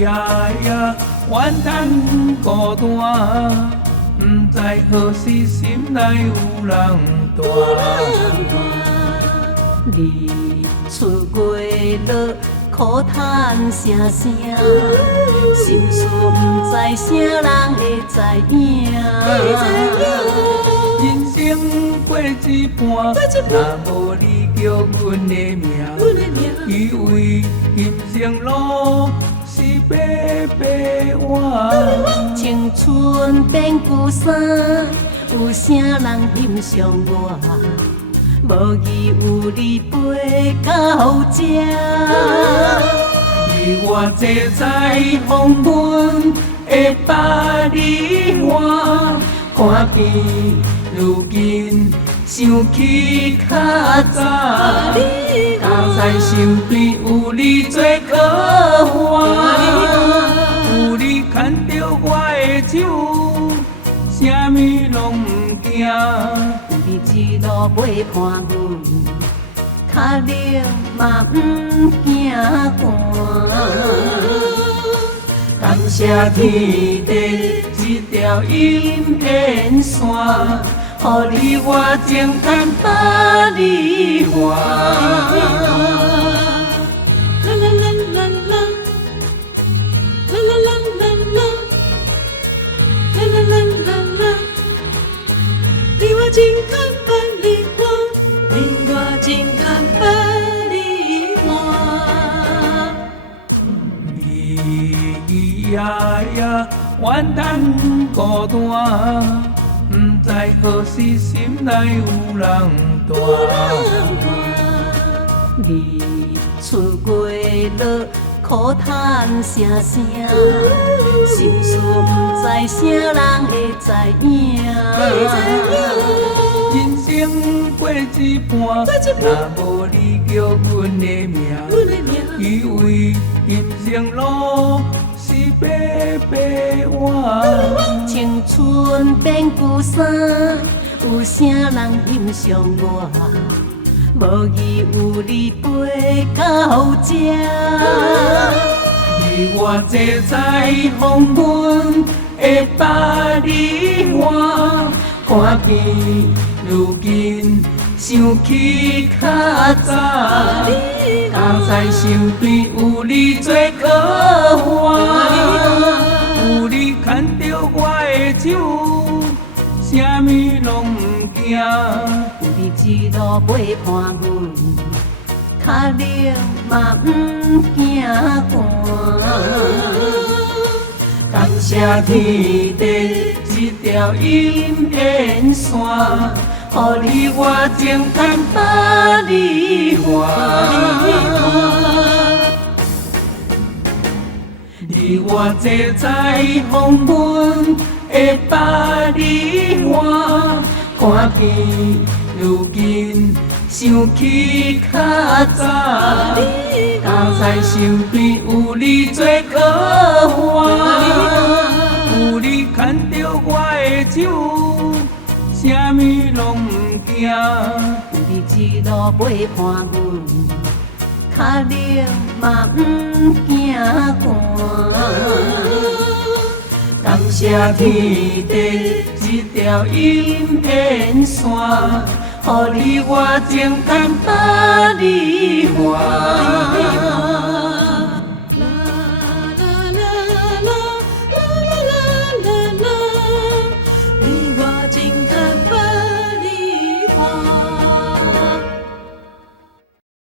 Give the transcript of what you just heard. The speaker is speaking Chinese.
呀，怨叹孤单，不知何时心内有人住。日出月落，苦叹声声，心事不知啥人会知影。人生过一半，若无你叫阮的名，以为人生路是白白换。青春变旧衫，有啥人欣赏我？无义有你陪到这。你我坐在风云的百里外，看见如今想起较早，刚才身边有你做靠伴，有你牵着我的手，啥物拢不惊。有你一路陪伴阮，脚力嘛不惊寒。感谢天地一条姻缘线，予你我情牵百里外。你我情牵百里外，你我情牵百里外。咿呀呀，怨叹孤单，不知何时心内有人住。日出月落，苦叹声声，心事不知啥人会知影。人生过一半，若无你叫阮的名，以为人生路是白白换。青春变旧衫，有啥人欣赏我？无义有你陪到这。你我坐在风云的百里外，看见如今想起较早，刚才身边有你做靠伴，有你牵着我的手，啥物拢不惊。有你一路陪伴阮，脚力嘛不惊寒。感谢天地一条姻缘线，予你我情牵百里外。你我坐在风云的百里外，看见如今想起较早，刚才身边有你做靠伴，有你牵着我的手，啥物拢不惊。有你一路陪伴阮，脚力嘛不惊寒。感谢天地一条姻缘线，予你我情牵百里外。